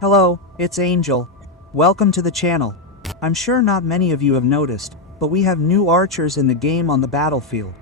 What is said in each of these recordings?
Hello, it's Angel. Welcome to the channel. I'm sure not many of you have noticed, but we have new archers in the game on the battlefield.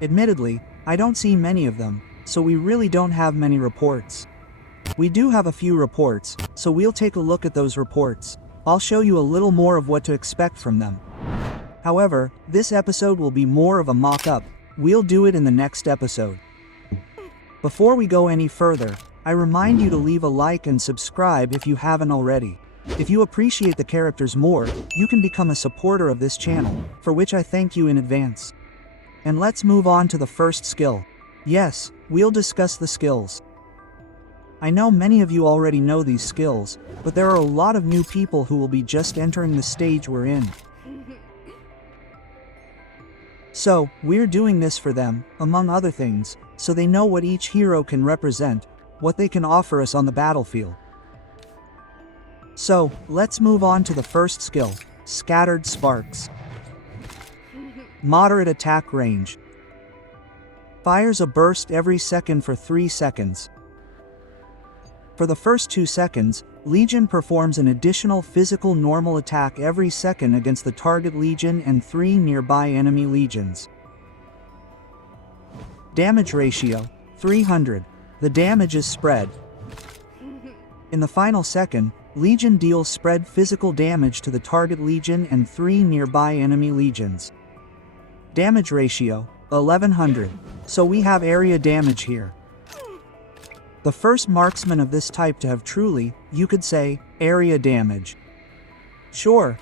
Admittedly, I don't see many of them, so we really don't have many reports. We do have a few reports, so we'll take a look at those reports. I'll show you a little more of what to expect from them. However, this episode will be more of a mock-up. We'll do it in the next episode. Before we go any further, I remind you to leave a like and subscribe if you haven't already. If you appreciate the characters more, you can become a supporter of this channel, for which I thank you in advance. And let's move on to the first skill. Yes, we'll discuss the skills. I know many of you already know these skills, but there are a lot of new people who will be just entering the stage we're in. So, we're doing this for them, among other things, so they know what each hero can represent, what they can offer us on the battlefield. So, let's move on to the first skill, Scattered Sparks. Moderate attack range. Fires a burst every second for 3 seconds. For the first 2 seconds, Legion performs an additional physical normal attack every second against the target Legion and 3 nearby enemy Legions. Damage ratio, 300. The damage is spread. In the final second, Legion deals spread physical damage to the target Legion and 3 nearby enemy Legions. Damage ratio, 1100. So we have area damage here. The first marksman of this type to have truly, you could say, area damage. Sure.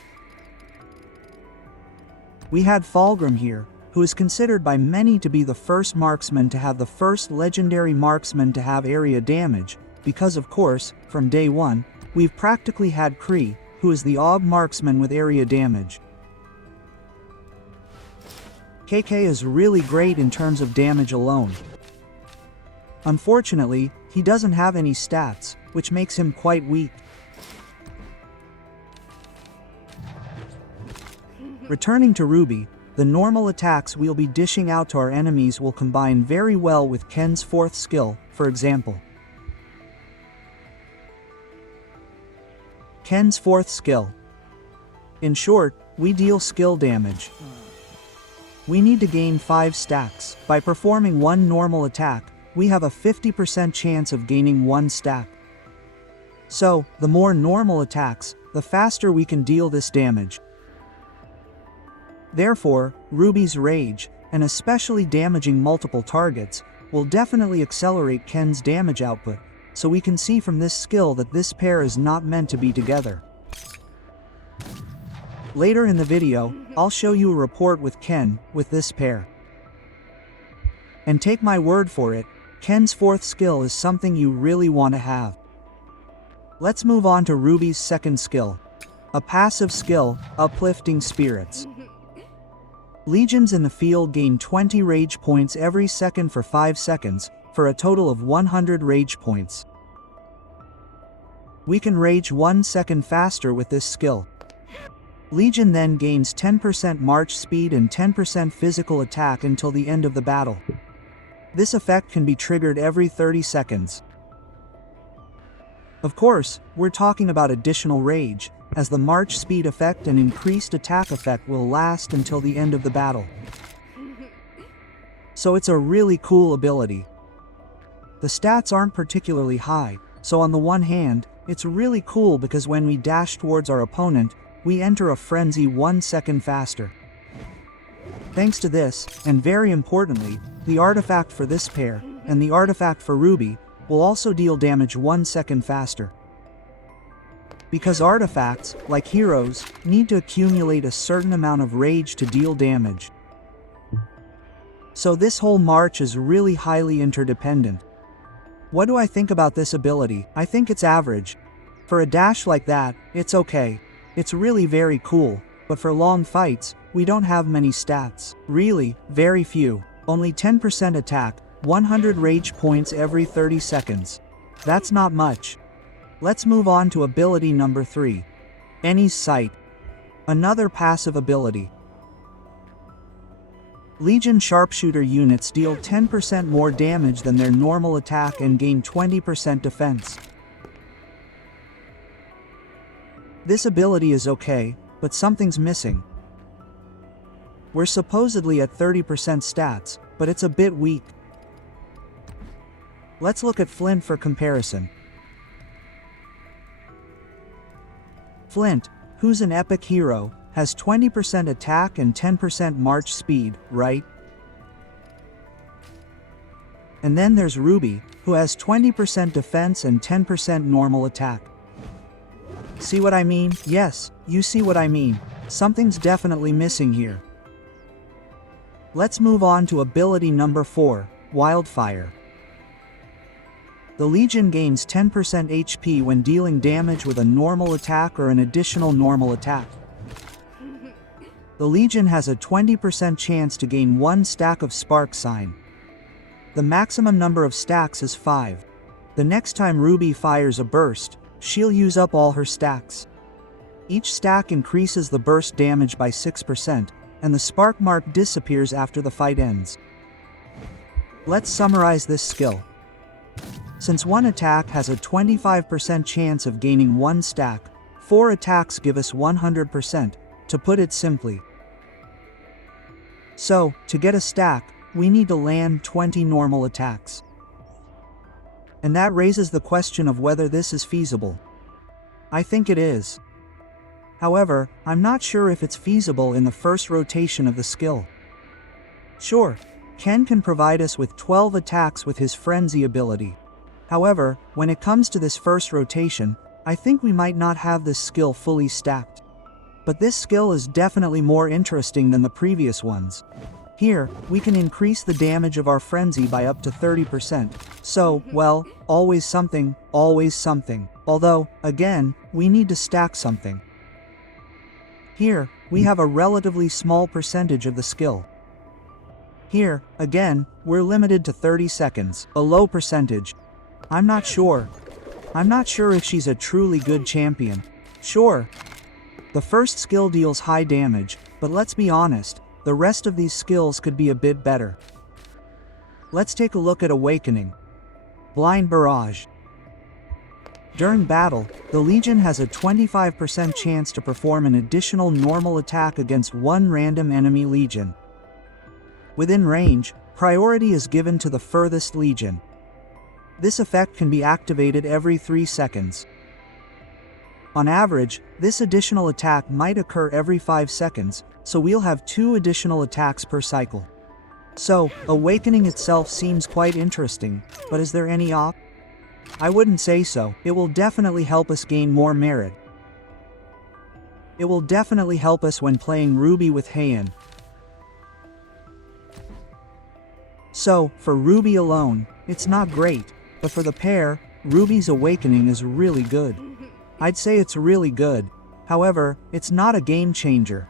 We had Fulgrim here, who is considered by many to be the first marksman to have the first legendary marksman to have area damage, because of course, from day one, we've practically had Kree, who is the AUG marksman with area damage. KK is really great in terms of damage alone. Unfortunately, he doesn't have any stats, which makes him quite weak. Returning to Ruby, the normal attacks we'll be dishing out to our enemies will combine very well with Ken's fourth skill, for example. Ken's fourth skill. In short, we deal skill damage. We need to gain 5 stacks. By performing one normal attack, we have a 50% chance of gaining 1 stack. So, the more normal attacks, the faster we can deal this damage. Therefore, Ruby's Rage, and especially damaging multiple targets, will definitely accelerate Ken's damage output, so we can see from this skill that this pair is not meant to be together. Later in the video, I'll show you a report with Ken, with this pair. And take my word for it, Ken's fourth skill is something you really want to have. Let's move on to Ruby's second skill. A passive skill, Uplifting Spirits. Legions in the field gain 20 rage points every second for 5 seconds, for a total of 100 rage points. We can rage 1 second faster with this skill. Legion then gains 10% march speed and 10% physical attack until the end of the battle. This effect can be triggered every 30 seconds. Of course, we're talking about additional rage, as the march speed effect and increased attack effect will last until the end of the battle. So it's a really cool ability. The stats aren't particularly high, so on the one hand, it's really cool because when we dash towards our opponent, we enter a frenzy 1 second faster. Thanks to this, and very importantly, the artifact for this pair, and the artifact for Ruby, will also deal damage 1 second faster. Because artifacts, like heroes, need to accumulate a certain amount of rage to deal damage. So this whole march is really highly interdependent. What do I think about this ability? I think it's average. For a dash like that, it's okay. It's really very cool, but for long fights, we don't have many stats. Really, very few. Only 10% attack, 100 rage points every 30 seconds. That's not much. Let's move on to ability number 3. Any's Sight. Another passive ability. Legion sharpshooter units deal 10% more damage than their normal attack and gain 20% defense. This ability is okay, but something's missing. We're supposedly at 30% stats, but it's a bit weak. Let's look at Flint for comparison. Flint, who's an epic hero, has 20% attack and 10% march speed, right? And then there's Ruby, who has 20% defense and 10% normal attack. See what I mean? Yes, you see what I mean. Something's definitely missing here. Let's move on to ability number 4, Wildfire. The Legion gains 10% HP when dealing damage with a normal attack or an additional normal attack. The Legion has a 20% chance to gain 1 stack of Spark Sign. The maximum number of stacks is 5. The next time Ruby fires a burst, she'll use up all her stacks. Each stack increases the burst damage by 6%, and the spark mark disappears after the fight ends. Let's summarize this skill. Since one attack has a 25% chance of gaining 1 stack, 4 attacks give us 100%, to put it simply. So, to get a stack, we need to land 20 normal attacks. And that raises the question of whether this is feasible. I think it is. However, I'm not sure if it's feasible in the first rotation of the skill. Sure, Ken can provide us with 12 attacks with his Frenzy ability. However, when it comes to this first rotation, I think we might not have this skill fully stacked. But this skill is definitely more interesting than the previous ones. Here, we can increase the damage of our Frenzy by up to 30%. So, well, always something, always something. Although, again, we need to stack something. Here, we have a relatively small percentage of the skill. Here, again, we're limited to 30 seconds, a low percentage. I'm not sure if she's a truly good champion. Sure, the first skill deals high damage, but let's be honest, the rest of these skills could be a bit better. Let's take a look at Awakening. Blind Barrage. During battle, the Legion has a 25% chance to perform an additional normal attack against one random enemy Legion. Within range, priority is given to the furthest Legion. This effect can be activated every 3 seconds. On average, this additional attack might occur every 5 seconds, so we'll have 2 additional attacks per cycle. So, Awakening itself seems quite interesting, but is there any op? I wouldn't say so. It will definitely help us gain more merit. It will definitely help us when playing Ruby with Kaelan. So, for Ruby alone, it's not great, but for the pair, Ruby's Awakening is really good. I'd say it's really good. However, it's not a game changer.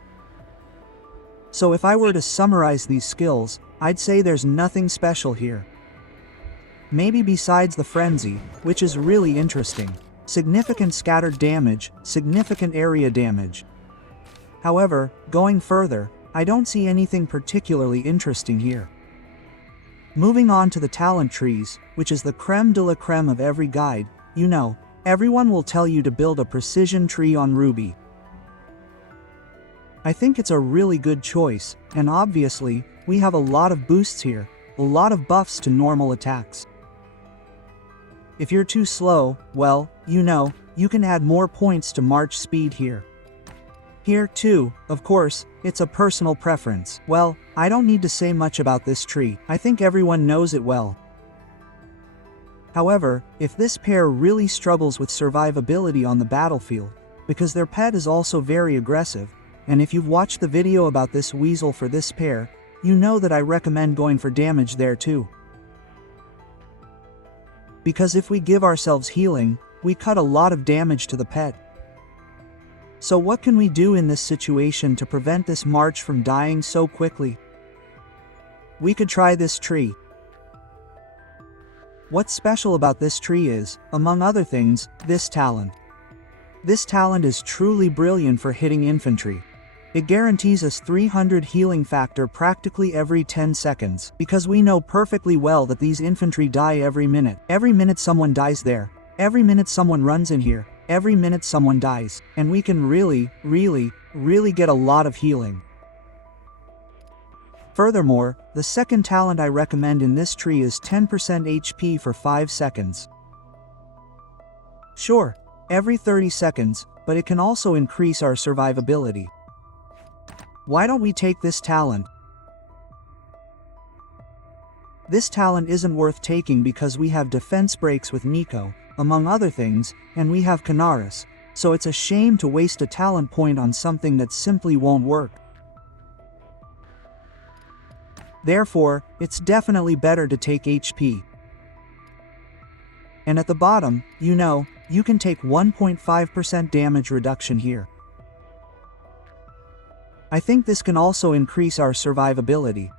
So if I were to summarize these skills, I'd say there's nothing special here. Maybe besides the Frenzy, which is really interesting. Significant scattered damage, significant area damage. However, going further, I don't see anything particularly interesting here. Moving on to the talent trees, which is the creme de la creme of every guide, you know, everyone will tell you to build a precision tree on Ruby. I think it's a really good choice, and obviously, we have a lot of boosts here, a lot of buffs to normal attacks. If you're too slow, well, you know, you can add more points to march speed here. Here, too, of course, it's a personal preference. Well, I don't need to say much about this tree, I think everyone knows it well. However, if this pair really struggles with survivability on the battlefield, because their pet is also very aggressive, and if you've watched the video about this weasel for this pair, you know that I recommend going for damage there too. Because if we give ourselves healing, we cut a lot of damage to the pet. So what can we do in this situation to prevent this march from dying so quickly? We could try this tree. What's special about this tree is, among other things, this talent. This talent is truly brilliant for hitting infantry. It guarantees us 300 healing factor practically every 10 seconds, because we know perfectly well that these infantry die every minute. Every minute someone dies there. Every minute someone runs in here. every minute someone dies, and we can really get a lot of healing. Furthermore, the second talent I recommend in this tree is 10% HP for 5 seconds. Sure, every 30 seconds, but it can also increase our survivability. Why don't we take this talent? This talent isn't worth taking because we have defense breaks with Nico, among other things, and we have Canaris, so it's a shame to waste a talent point on something that simply won't work. Therefore, it's definitely better to take HP. And at the bottom, you can take 1.5% damage reduction here. I think this can also increase our survivability.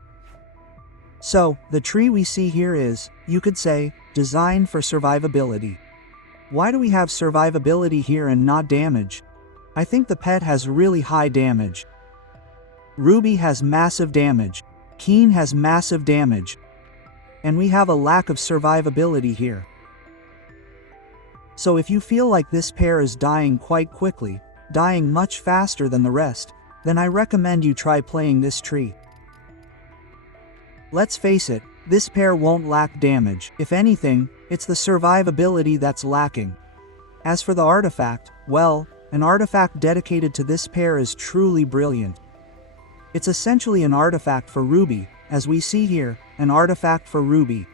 So, the tree we see here is, you could say, designed for survivability. Why do we have survivability here and not damage? I think the pet has really high damage. Ruby has massive damage. Keen has massive damage. And we have a lack of survivability here. So if you feel like this pair is dying quite quickly, dying much faster than the rest, then I recommend you try playing this tree. Let's face it, this pair won't lack damage. If anything, it's the survivability that's lacking. As for the artifact, well, an artifact dedicated to this pair is truly brilliant. It's essentially an artifact for Ruby, as we see here, an artifact for Ruby.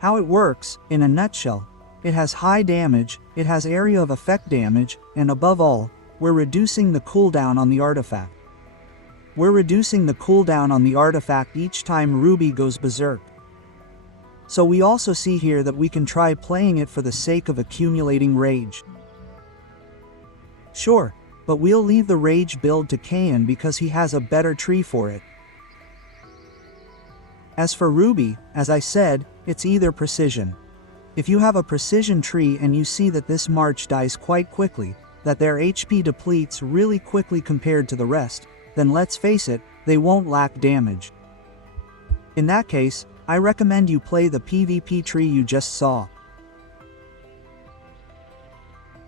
How it works, in a nutshell, it has high damage, it has area of effect damage, and above all, we're reducing the cooldown on the artifact. We're reducing the cooldown on the artifact each time Ruby goes berserk. So we also see here that we can try playing it for the sake of accumulating rage. Sure, but we'll leave the rage build to Kaelan because he has a better tree for it. As for Ruby, as I said, it's either precision. If you have a precision tree and you see that this March dies quite quickly, that their HP depletes really quickly compared to the rest, then let's face it, they won't lack damage. In that case, I recommend you play the PvP tree you just saw.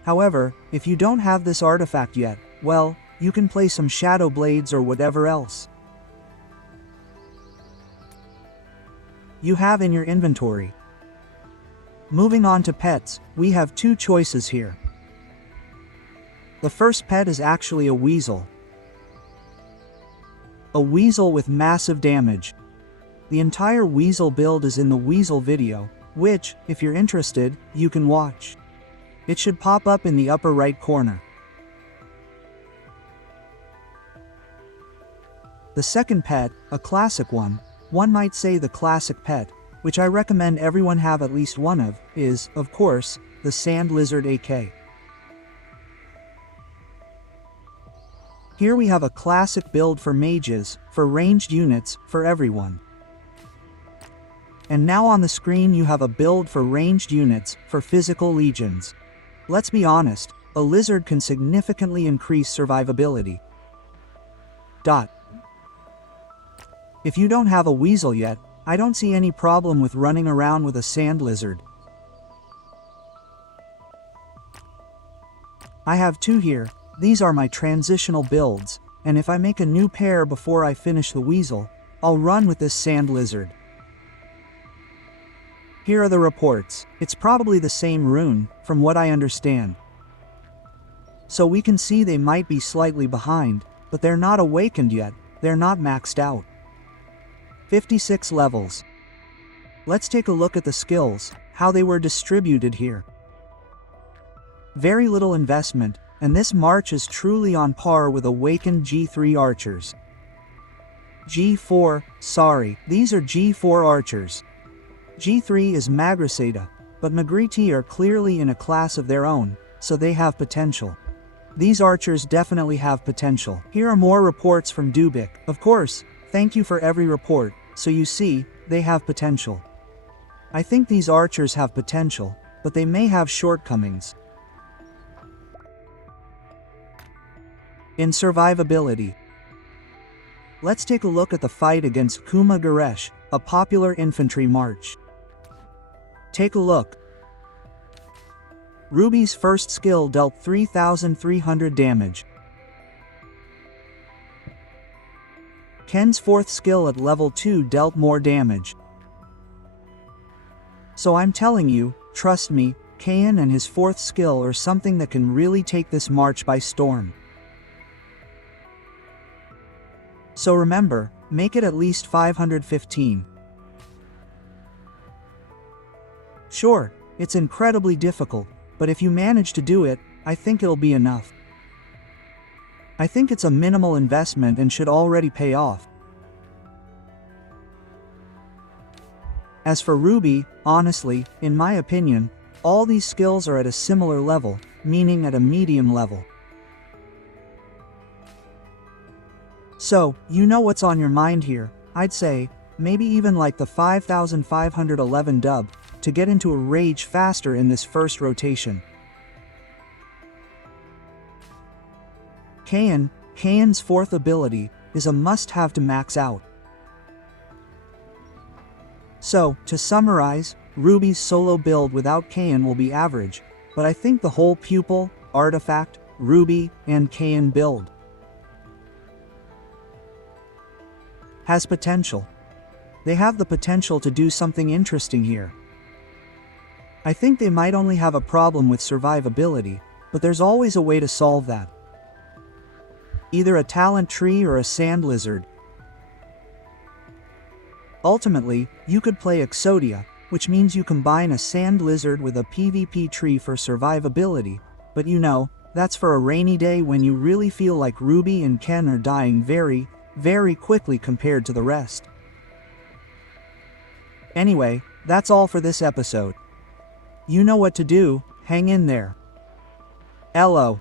However, if you don't have this artifact yet, well, you can play some Shadow Blades or whatever else you have in your inventory. Moving on to pets, we have two choices here. The first pet is actually a weasel. A weasel with massive damage. The entire weasel build is in the weasel video, which, if you're interested, you can watch. It should pop up in the upper right corner. The second pet, a classic one might say the classic pet, which I recommend everyone have at least one of, is, of course, the Sand Lizard AK. Here we have a classic build for mages, for ranged units, for everyone. And now on the screen you have a build for ranged units, for physical legions. Let's be honest, a lizard can significantly increase survivability. If you don't have a weasel yet, I don't see any problem with running around with a sand lizard. I have two here. These are my transitional builds, and if I make a new pair before I finish the weasel, I'll run with this sand lizard. Here are the reports. It's probably the same rune, from what I understand. So we can see they might be slightly behind, but they're not awakened yet, they're not maxed out. 56 levels. Let's take a look at the skills, how they were distributed here. Very little investment, and this march is truly on par with awakened G3 archers. G4, these are G4 archers. G3 is Magrisada, but Magriti are clearly in a class of their own, so they have potential. These archers definitely have potential. Here are more reports from Dubik. Of course, thank you for every report, so you see, they have potential. I think these archers have potential, but they may have shortcomings. In survivability. Let's take a look at the fight against Kuma Garesh, a popular infantry march. Take a look. Ruby's first skill dealt 3,300 damage. Ken's fourth skill at level 2 dealt more damage. So I'm telling you, trust me, Kaelan and his fourth skill are something that can really take this march by storm. So remember, make it at least 515. Sure, it's incredibly difficult, but if you manage to do it, I think it'll be enough. I think it's a minimal investment and should already pay off. As for Ruby, honestly, in my opinion, all these skills are at a similar level, meaning at a medium level. So, you know what's on your mind here, I'd say, maybe even like the 5511 dub, to get into a rage faster in this first rotation. Kaelan's fourth ability, is a must-have to max out. So, to summarize, Ruby's solo build without Kaelan will be average, but I think the whole Pupil, Artifact, Ruby, and Kaelan build has potential. They have the potential to do something interesting here. I think they might only have a problem with survivability, but there's always a way to solve that. Either a talent tree or a sand lizard. Ultimately, you could play Exodia, which means you combine a sand lizard with a PvP tree for survivability, but you know, that's for a rainy day when you really feel like Ruby and Ken are dying very, very quickly compared to the rest. Anyway, that's all for this episode. You know what to do, hang in there. LO.